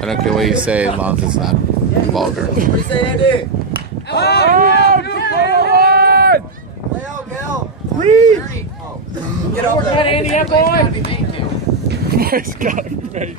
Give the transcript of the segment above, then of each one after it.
I don't care what you say as long as it's not vulgar. What do you say, Andy? Oh, Lay out, Cal. please! Get up there. Andy, that boy! It's gotta be made.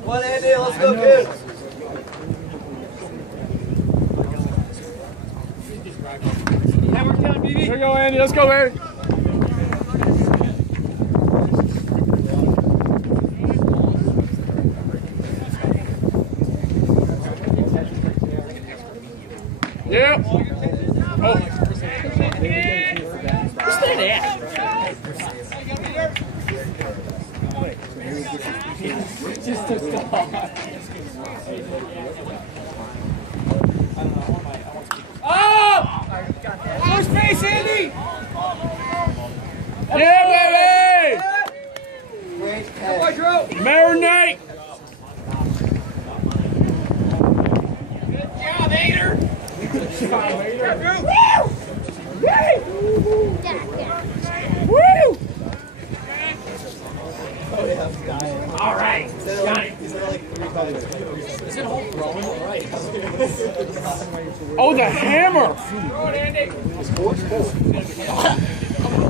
Come on, Andy, let's go, kids. Here we go, Andy. Let's go, Andy. Yeah. Oh. Stay there. Just to stop. Oh! First base, Andy! Yeah, baby! Marinate! Good job, Hater! Good job, Hater! Woo! Woo! Oh, yeah. All right. He's done like 3 times. Is it home throwing? Right. Oh, the hammer! Throw it, Andy.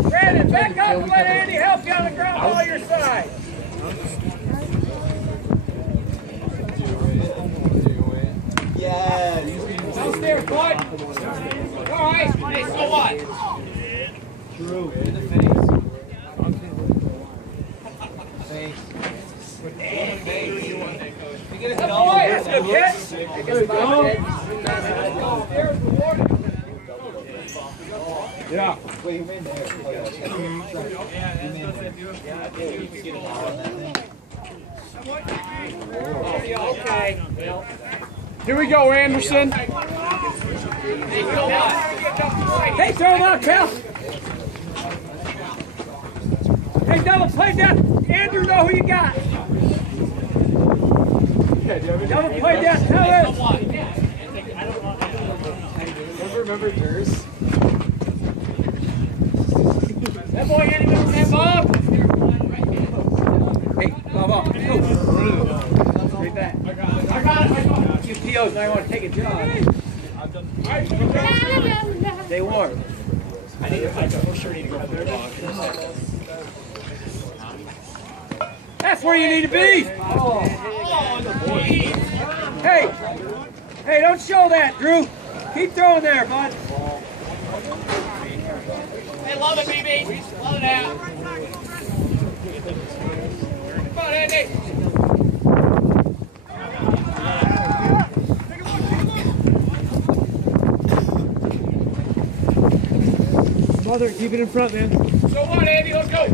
Brandon, back up and let Andy help you on the ground ball your side. Yeah. Downstairs, bud. All right. Hey, so what? True. Good boy. That's good hit. Yeah. Wait, you made there. Okay. Here we go, Anderson. Hey, throw him out, Cal. Hey, double play that. Andrew, know who you got. Double play that. Tell us. Remember Durs? That boy, Andy, remember that Bob? Hey, Bob. Go. Straight back. I got it. You POs, now I want to take a job. Stay warm. I need to find for sure need to go for the dog. That's where you need to be. Hey, don't show that, Drew. Keep throwing there, bud. Hey, love it, BB. Love it out. Come on, Andy. Mother, keep it in front, man. So what, Andy? Let's go.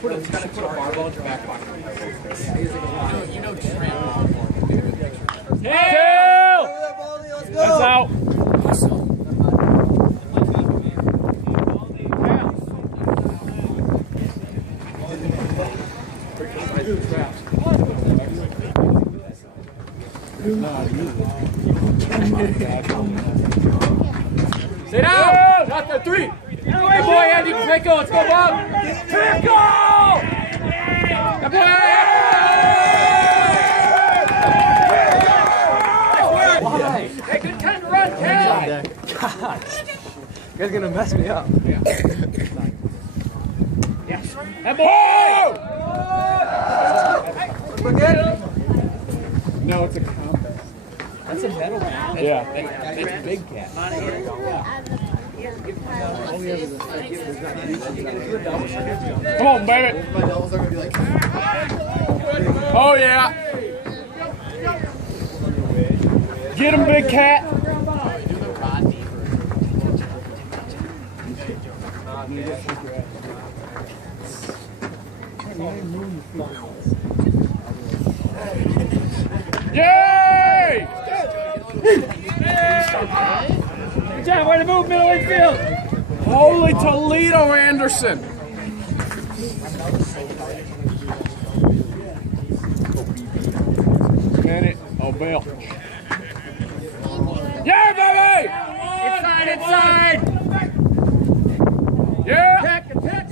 Put a barbell in your back pocket. You know, tail! That's out. Sit down! Not the 3! Good boy, Andy. Pickle. Let's go, Bob. Pickle! Good boy, Andy! Hey, good time to run, Cal! Gosh. You guys gonna mess me up. Yeah. That boy! No, it's a compass. That's a metal cat. Yeah. That's a big cat. Come on, baby. My doubles are gonna be like. Oh, yeah. Get him, big cat. Yay! Good job, way to move, middle infield. Holy Toledo Anderson. Bennett Belch. Yeah, baby! Inside! Yeah! Attack!